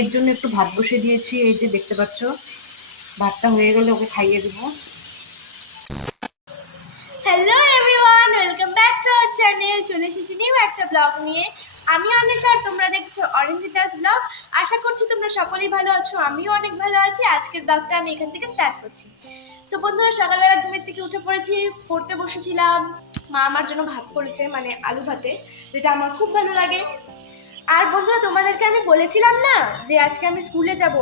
এর জন্য একটু ভাত বসে দিয়েছি, এই যে দেখতে পাচ্ছ। ভাতটা হয়ে গেলে ওকে খাইয়ে দেবো। Hello everyone, welcome back to our channel. চলে এসেছি নিউ একটা ব্লগ নিয়ে। আমি অনিশা, তোমরা দেখছো অরিন্দিতাস ব্লগ। আশা করছি তোমরা সকলেই ভালো আছো, আমিও অনেক ভালো আছি। আজকের ব্লগটা আমি এখান থেকে স্টার্ট করছি। সো বন্ধুরা, সকালবেলা ঘুমের থেকে উঠে পড়েছি, পড়তে বসেছিলাম। মা আমার জন্য ভাত করেছে, মানে আলু ভাতে, যেটা আমার খুব ভালো লাগে। আর বন্ধুরা, তোমাদেরকে আমি বলেছিলাম না যে আজকে আমি স্কুলে যাব,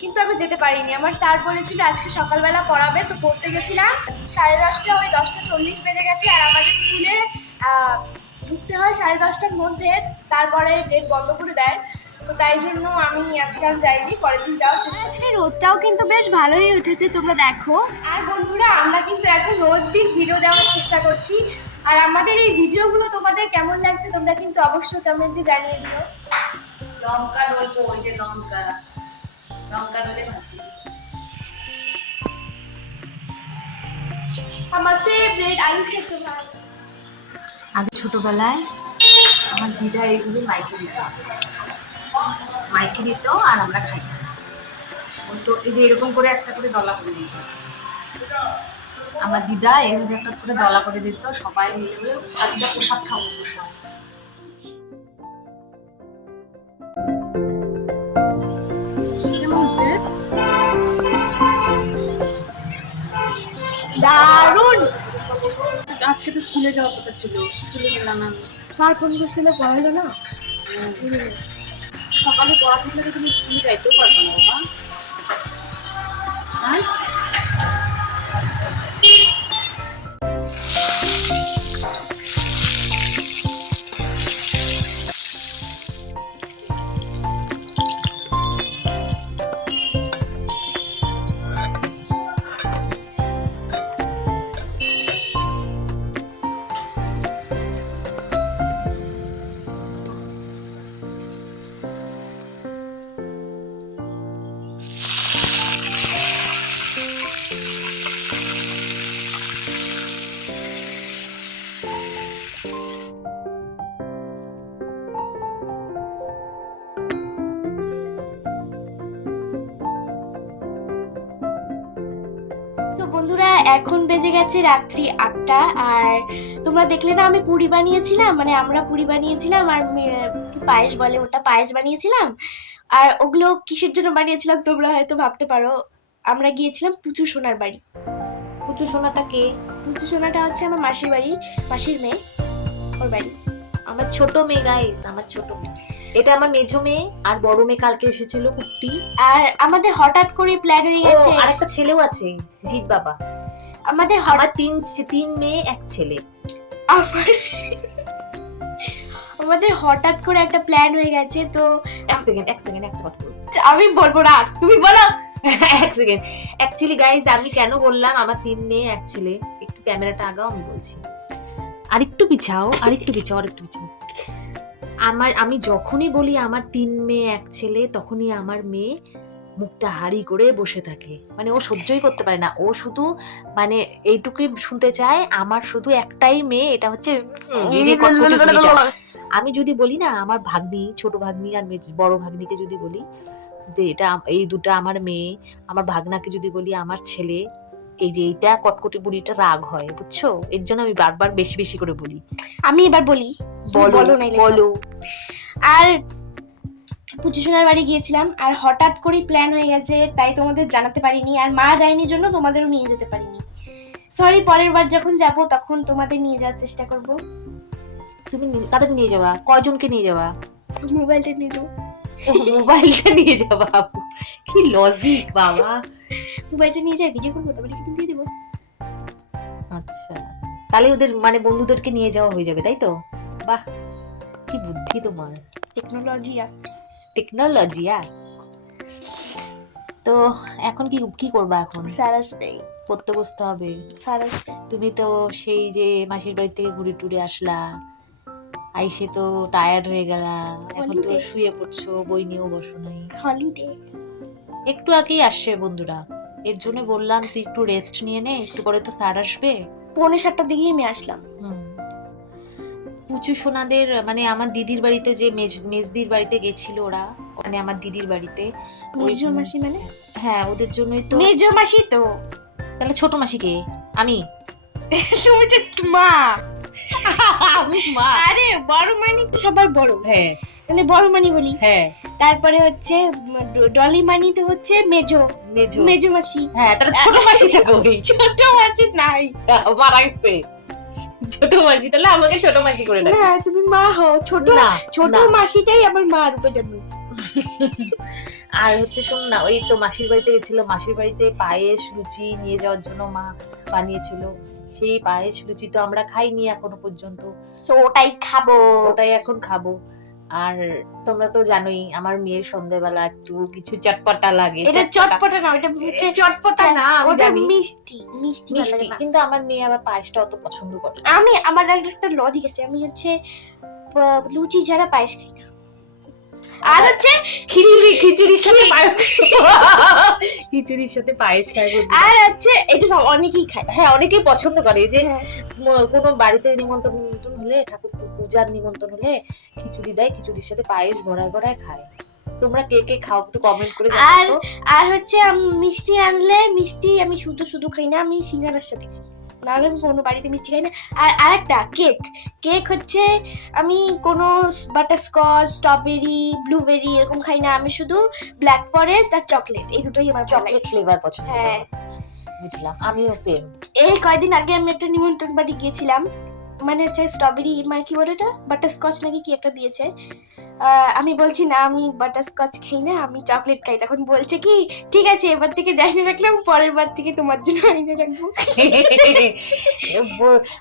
কিন্তু আমি যেতে পারিনি। আমার স্যার বলেছিল আজকে সকালবেলা পড়াবে, তো পড়তে গেছিলাম। 10:30, ওই 10:40 বেজে গেছে। আর আমাদের স্কুলে ঢুকতে হয় 10:30টার মধ্যে, তারপরে গেট বন্ধ করে দেয়। তো তাই জন্য আমি আজকাল যাইনি, পরের দিন যাওয়ার চেষ্টা। আজকে রোদটাও কিন্তু বেশ ভালোই উঠেছে, তোমরা দেখো। আর বন্ধুরা, আমরা কিন্তু এখন রোজ দিন ভিডিও দেওয়ার চেষ্টা করছি। আর আমাদের এই ভিডিওগুলো তোমাদের কেমন লাগছে তোমরা কিন্তু অবশ্যই কমেন্টে জানিয়ে দিও। লঙ্কা ডলবো, ওই যে লঙ্কা ডলে ভাত দিই। আমার ফেভারিট আলু সেদ্ধ ভাত। আগে ছোটবেলায় আমার দিদা এইগুলি মাইকে দিত আর আমরা খাইতাম। তো এই যে এরকম করে একটা করে দলা করে দিত আমার দিদা, এইভাবে একটা করে দলা করে দিত, সবাই মিলে একটা প্রসাদ খাবো। প্রসাদ কেমন হচ্ছে? দারুণ। আজকে তো স্কুলে যাওয়ার কথা ছিল, স্কুলে গেলাম আমি। স্যার ফোন করছিল, পড়াইলো না। সকালে পড়া থাকলে তো তুমি স্কুলে যাইতেও পারবে না বাবা। হ্যাঁ, তো বন্ধুরা, এখন বেজে গেছে রাত্রি 8টা। আর তোমরা দেখলে না আমি পুরি বানিয়েছিলাম, মানে আমরা পুরি বানিয়েছিলাম আর কি পায়েস বলে ওটা, পায়েস বানিয়েছিলাম। আর ওগুলো কিসের জন্য বানিয়েছিলাম তোমরা হয়তো ভাবতে পারো। আমরা গিয়েছিলাম পুচু সোনার বাড়ি। পুচু সোনাটা কে? পুচু সোনাটা হচ্ছে আমার মাসির বাড়ি, মাসির মেয়ে, ওর বাড়ি। আমার ছোট মেয়ে গাইস, আমার ছোট মেয়ে। এটা আমার মেজো মেয়ে, আর বড় মেয়ে কালকে এসেছিল কুট্টি। আর আমাদের হঠাৎ করে প্ল্যান হয়ে গেছে। আর একটা ছেলেও আছে, জিৎ বাবা। আমাদের আমার তিন মেয়ে এক ছেলে। আমাদের হঠাৎ করে একটা প্ল্যান হয়ে গেছে। তো এক সেকেন্ড একটা কথা বল। আমি বলবো না, তুমি বলো। এক সেকেন্ড। অ্যাকচুয়ালি গাইস, আমি কেন বললাম আমার 3 মেয়ে 1 ছেলে, একটু ক্যামেরাটা আগাও, আমি বলছি। আরেকটু পিছাও। আমি যখনই বলি আমার 3 মেয়ে 1 ছেলে, তখনই আমার মেয়ে মুখটা হাড়ি করে বসে থাকে। মানে ও সহ্যই করতে পারে না, ও শুধু মানে এইটুকুই শুনতে চায়, আমার শুধু একটাই মেয়ে, এটা হচ্ছে আমি যদি বলি না আমার ভাগ্নি, ছোট ভাগ্নি আর বড় ভাগ্নিকে যদি বলি যে এটা এই দুটা আমার মেয়ে, আমার ভাগনাকে যদি বলি আমার ছেলে, এই যে এইটা কটকটি বুড়িটা রাগ হয়, বুঝছো? এর জন্য আমি বারবার বেশি বেশি করে বলি। আমি এবার বলি, বলো। আর পুচু সোনার বাড়ি গিয়েছিলাম, আর হঠাৎ করেই প্ল্যান হয়ে গেছে, তাই তোমাদের জানাতে পারিনি। আর মা যায়নি জন্য তোমাদেরও নিয়ে যেতে পারিনি। সরি, পরের বার যখন যাব তখন তোমাদের নিয়ে যাওয়ার চেষ্টা করব। তুমি কাদের নিয়ে যাবা? কয়জনকে নিয়ে যাবা? মোবাইলটা নিয়ে যাবো। মোবাইলটা নিয়ে যাবা? কি লজিক বাবা। মোবাইলটা নিয়ে যাই, ভিডিও করবো, তারপরে কিন্তু দিয়ে দেবো। আচ্ছা, তাহলে ওদের মানে বন্ধুদেরকে নিয়ে যাওয়া হয়ে যাবে, তাই তো? বাহ, কি বুদ্ধি তোমার। টেকনোলজিয়া। তো এখন কি করবা? এখন স্যার আসবে, পড়তে বসতে হবে। স্যার আসবে। তুমি তো সেই যে মাসির বাড়ি থেকে ঘুরে টুরে আসলা, আইসে তো টায়ার্ড হয়ে গেলা, এখন তো শুয়ে পড়ছো, বই নিয়েও বসো নাই। হলিডে একটু আগেই আসছে বন্ধুরা, এর জন্য বললাম তুই একটু রেস্ট নিয়ে নে, একটু পরে তো স্যার আসবে। 6:45টার দিকেই আমি আসলাম। পুচু সোনাদের মানে আমার দিদির বাড়িতে যে মেজদির বাড়িতে গেছিল ওরা, মানে আমার দিদির বাড়িতে। মেজো মাসি মানে? হ্যাঁ, ওদের জন্যই তো। মেজো মাসি তো। তাহলে ছোট মাসি কে? আমি? তুমি যে মা। আমি মা? আরে বড় মানি তো সবার বড়। হ্যাঁ, মানে বড় মানি বলি। হ্যাঁ। তারপরে হচ্ছে ডলি মানি তো হচ্ছে মেজো মেজো মাসি। হ্যাঁ, তাহলে ছোট মাসিটা কই? ছোট মাসি নাই, মারা গেছে। ছোট মাসি, তাহলে আমাকে ছোট মাসি করে ডাকো। না তুমি মা হও, ছোট না, ছোট না। মাসিটাই আমার মা রূপে জন্মেছে। আর হচ্ছে শোন না, ওই তো মাসির বাড়িতে গেছিল, মাসির বাড়িতে পায়েস লুচি নিয়ে যাওয়ার জন্য মা বানিয়েছিল। সেই পায়েস লুচি তো আমরা খাইনি এখনো পর্যন্ত, তো ওটাই খাবো। ওটাই এখন খাবো। আর তোমরা তো জানোই আমার মেয়ের সন্ধ্যাবেলা একটু কিছু চটপটা লাগে। এটা চটপটা না, এটা হচ্ছে চটপটা না, আমি ওটা জানি মিষ্টি মিষ্টি ভালো মিষ্টি, লাগে না। কিন্তু আমার মেয়ে আবার পায়েসটা অত পছন্দ করে না। আমার একটা লজিক আছে, আমি হচ্ছে লুচি ছাড়া পায়েস খাই না। আর হচ্ছে খিচুড়ির সাথে পায়েস, খিচুড়ির সাথে পায়েস খায় বন্ধুরা। আর হচ্ছে এটা সব অনেকেই খায়। হ্যাঁ, অনেকেই পছন্দ করে যে হ্যাঁ। কোনো বাড়িতে নিমন্ত্রণ হলে, ঠাকুর পূজার নিমন্ত্রণ হলে খিচুড়ি দেয়, খিচুড়ির সাথে পায়েস ভরায় ভরায় খায়। তোমরা কে কে খাও একটু কমেন্ট করে জানাও তো। আর হচ্ছে মিষ্টি আনলে, মিষ্টি আমি শুধু শুধু খাই না, আমি সিঙ্গারার সাথে খাই, নাহলে আমি কোনো বাড়িতে মিষ্টি খাই না। আর আরেকটা কেক, কেক হচ্ছে আমি কোনো বাটারস্কচ, স্ট্রবেরি, ব্লুবেরি এরকম খাই না, আমি শুধু ব্ল্যাক ফরেস্ট আর চকলেট, এই দুটোই আমার চকলেট ফ্লেভার পছন্দ। হ্যাঁ, বুঝলাম, আমিও সেম। এই কয়দিন আগে আমি একটা নিমন্ত্রণ বাড়ি গিয়েছিলাম, মানে হচ্ছে স্ট্রবেরি, মানে কি বলে এটা, বাটারস্কচ নাকি কি একটা দিয়েছে। আমি বলছি না আমি বাটারস্কচ খাই না, আমি চকলেট খাই। তখন বলছে কি ঠিক আছে এবার থেকে যাই না রাখলাম, পরের বার থেকে তোমার জন্য আইনে রাখবো।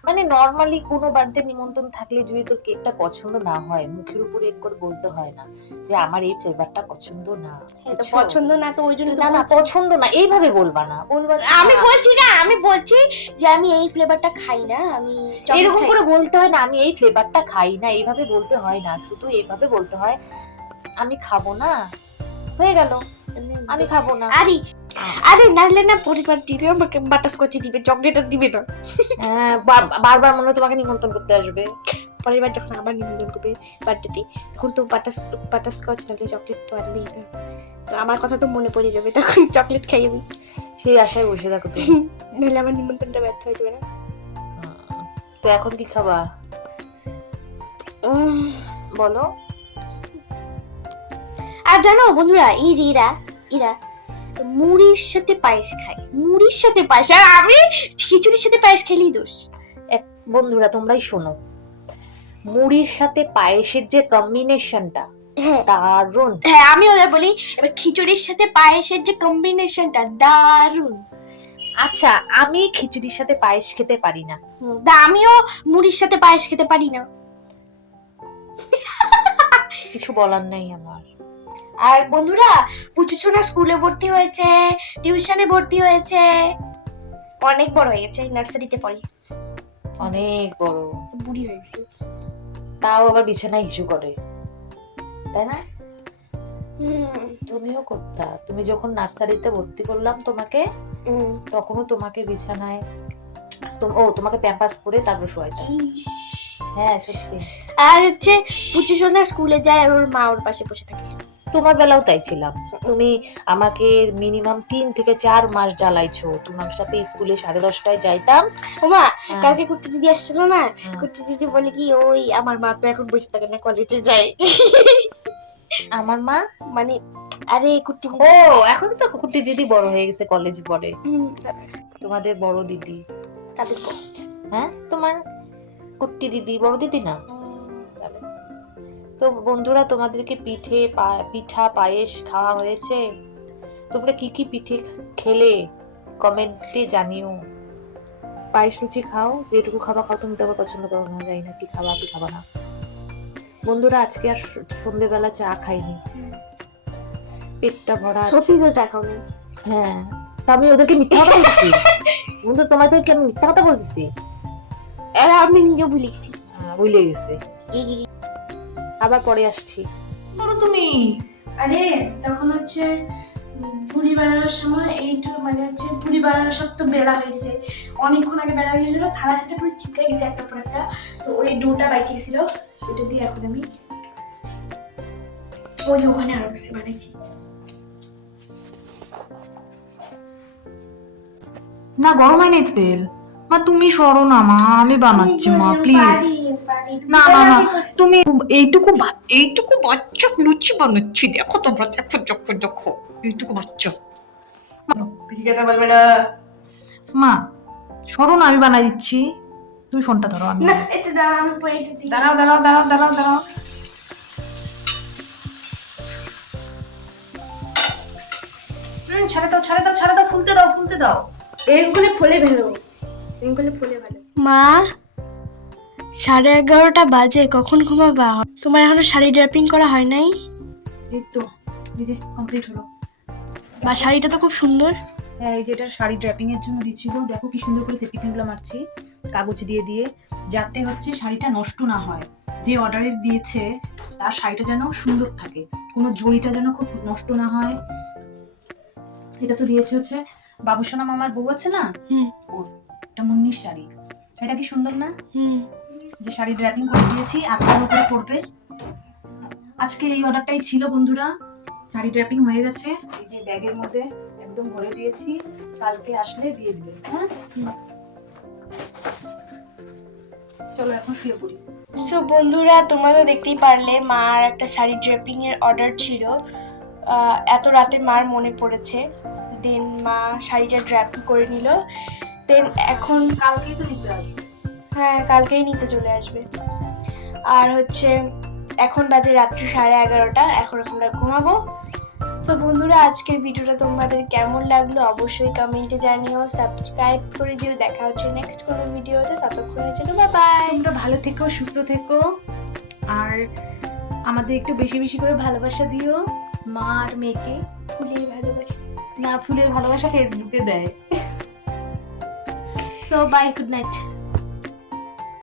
মানে নরমালি কোনো বাড়িতে নিমন্ত্রণ থাকলে যদি তোর কেকটা পছন্দ না হয়, মুখের উপর এক করে বলতে হয় না যে আমার এই ফ্লেভারটা পছন্দ না। এটা পছন্দ না তো ওই জন্য না না পছন্দ না এইভাবে বলবা না, বলবা আমি বলছি না, আমি বলছি যে আমি এই ফ্লেভারটা খাই না, আমি এরকম করে বলতে হয় না, আমি এই ফ্লেভারটা খাই না, এইভাবে বলতে হয় না, শুধু এইভাবে বলতে হয় আমি খাবো না, হয়ে গেল, আমি খাবো না। আরে নাহলে না পরিবার দিলে আমাকে বাটারস্কচ দিবে, চকলেট দিবে না। বারবার মনে হয় তোমাকে নিমন্ত্রণ করতে আসবে। পরিবার যখন আবার নিমন্ত্রণ করবে বার্থডেতে, তখন তো বাটারস্কচ নাহলে চকলেট তো আনবেই না, তো আমার কথা তো মনে পড়ে যাবে, তখন চকলেট খাই আমি। সেই আশায় বসে থাকো তুমি, নাহলে আমার নিমন্ত্রণটা ব্যর্থ হয়ে যাবে না। তো এখন কি খাবা বলো? আর জানো বন্ধুরা, এই যে এরা মুড়ির সাথে পায়েস খায়, মুড়ির সাথে পায়েস, আর আমি খিচুড়ির সাথে পায়েস খেলেই দোষ। বন্ধুরা তোমরাই শোনো, মুড়ির সাথে পায়েসের যে কম্বিনেশনটা দারুণ। হ্যাঁ, আমি ওদের বলি, এবার খিচুড়ির সাথে পায়েসের যে কম্বিনেশনটা দারুণ। আচ্ছা, আমি খিচুড়ির সাথে পায়েস খেতে পারি না, আমিও মুড়ির সাথে পায়েস খেতে পারি না, কিছু বলার নাই আমার। আর বন্ধুরা পুচু সোনা স্কুলে ভর্তি হয়েছে, টিউশনে ভর্তি হয়েছে, অনেক বড় হয়ে গেছে, নার্সারিতে পড়ে, অনেক বড়, বুড়ি হয়ে গেছে, তাও আবার বিছানায় হিসু করে, তাই না? তুমিও করতা, তুমি যখন নার্সারিতে ভর্তি করলাম তোমাকে, তখনও তোমাকে বিছানায় তোমাকে প্যাম্পাস করে তারপর শোয়াইতাম। হ্যাঁ সত্যি। আর হচ্ছে পুচু সোনা স্কুলে যায় আর ওর মা ওর পাশে বসে থাকে। তোমার বেলাও তাই ছিলাম, তুমি আমাকে মিনিমাম 3 থেকে 4 মাস জ্বালাইছো, তোমার সাথে স্কুলে 10:30টায় যাইতাম। ওমা কালকে কুর্তি দিদি আসছিল না, কুর্তি দিদি বলে কি ওই আমার মা তো এখন বসে থাকে না, কলেজে যায়। আমার মা মানে আরে কুর্তি ও এখন তো কুর্তি দিদি বড় হয়ে গেছে, কলেজ পড়ে। তোমাদের বড় দিদি কাদের? হ্যাঁ তোমার কুর্তি দিদি বড় দিদি না? তো বন্ধুরা তোমাদেরকে পিঠা পায়েস খাওয়া হয়েছে? তোমরা কি কি পিঠে খেলে কমেন্টে জানিও। পায়েস লুচি খাও, যেটুকু খাওয়া খাও, তুমি তো আবার পছন্দ করো না, জানি না কি খাওয়া কি খাবা না। বন্ধুরা আজকে আর সন্ধ্যেবেলা চা খাইনি, পেটটা ভরা আছে। সত্যি তো চা খাওনি? হ্যাঁ, তা আমি ওদেরকে মিথ্যা কথা বলছি? বন্ধু তোমাদেরকে আমি মিথ্যা কথা বলতেছি? আমি নিজে ভুলেছি, ভুলে গেছি, আবার পরে আসছি। তুমি আরে তখন হচ্ছে পুরি বানানোর সময় এইটু মানে হচ্ছে পুরি বানানোর সব তো বেলা হয়েছে, অনেকক্ষণ আগে বেলা হয়ে গেছিল, থালার সাথে পুরো চিপকে গেছে একটা পর একটা, তো ওই ডোটা বাইচে গেছিল, ওটা দিয়ে এখন আমি ওই ওখানে আরো বেশি বানাইছি। না গরম হয় নাই তো তেল। মা তুমি সরো না মা, আমি বানাচ্ছি মা প্লিজ। না না না তুমি এইটুকু বাচ্চা লুচি বানাচ্ছি, দেখো তোমরা, দেখো দেখো দেখো এইটুকু বাচ্চা। মা সরো না, আমি বানাই দিচ্ছি, তুমি ফোনটা ধরো। আমি না এটা দাঁড়াও, আমি পরে দিই। দাঁড়াও দাঁড়াও দাঁড়াও দাঁড়াও দাঁড়াও। ছাড়ে দাও ছাড়ে দাও ছাড়ে দাও, ফুলতে দাও ফুলতে দাও। এরগুলো ফলে ভালো, এরগুলো ফলে ভালো। মা 11:30 বাজে, কখন ঘুমাবা? তোমার এখনো শাড়ি ড্রাপিং করা হয় নাই? এই তো এই যে কমপ্লিট হলো। বা শাড়িটা তো খুব সুন্দর। হ্যাঁ এই যে এটা শাড়ি ড্র্যাপিং এর জন্য দিচ্ছিল, দেখো কি সুন্দর করে সেফটি পিনগুলো মারছি কাগজ দিয়ে দিয়ে, যাতে হচ্ছে শাড়িটা নষ্ট না হয়। যে অর্ডারের দিয়েছে তার শাড়িটা যেন সুন্দর থাকে, কোনো জড়িটা যেন খুব নষ্ট না হয়। এটা তো দিয়েছে হচ্ছে বাবুসোনা মামার বউ আছে না, এটা মুন্নির শাড়ি। এটা কি সুন্দর না? যে শাড়ি ড্র্যাপিং করে দিয়েছি, আটকানো করে পড়বে। আজকে এই অর্ডারটাই ছিল বন্ধুরা, শাড়ি ড্র্যাপিং হয়ে গেছে, এই যে ব্যাগের মধ্যে একদম ভরে দিয়েছি, কালকে আসলে দিয়ে দিবে। হ্যাঁ চলো এখন শুয়ে পড়ি। সো বন্ধুরা তোমরা তো দেখতেই পারলে মার একটা শাড়ি ড্রেপিং এর অর্ডার ছিল। এত রাতে মার মনে পড়েছে, দেন মা শাড়িটা ড্র্যাপিং করে নিল। দেন এখন কালকেই তো নিতে আসবে। হ্যাঁ কালকেই নিতে চলে আসবে। আর হচ্ছে এখন বাজে রাত্রি 11:30, এখন আমরা ঘুমাবো। তো বন্ধুরা আজকের ভিডিওটা তোমাদের কেমন লাগলো অবশ্যই কমেন্টে জানিও, সাবস্ক্রাইব করে দিও। দেখা হচ্ছে নেক্সট কোনো ভিডিওতে, ততক্ষণের জন্য বাই বাই। তোমরা ভালো থেকো, সুস্থ থেকো, আর আমাদের একটু বেশি বেশি করে ভালোবাসা দিও। মা আর মেয়েকে ফুলের ভালোবাসা না, ফুলের ভালোবাসা ফেসবুকে দেয়। So bye, good night.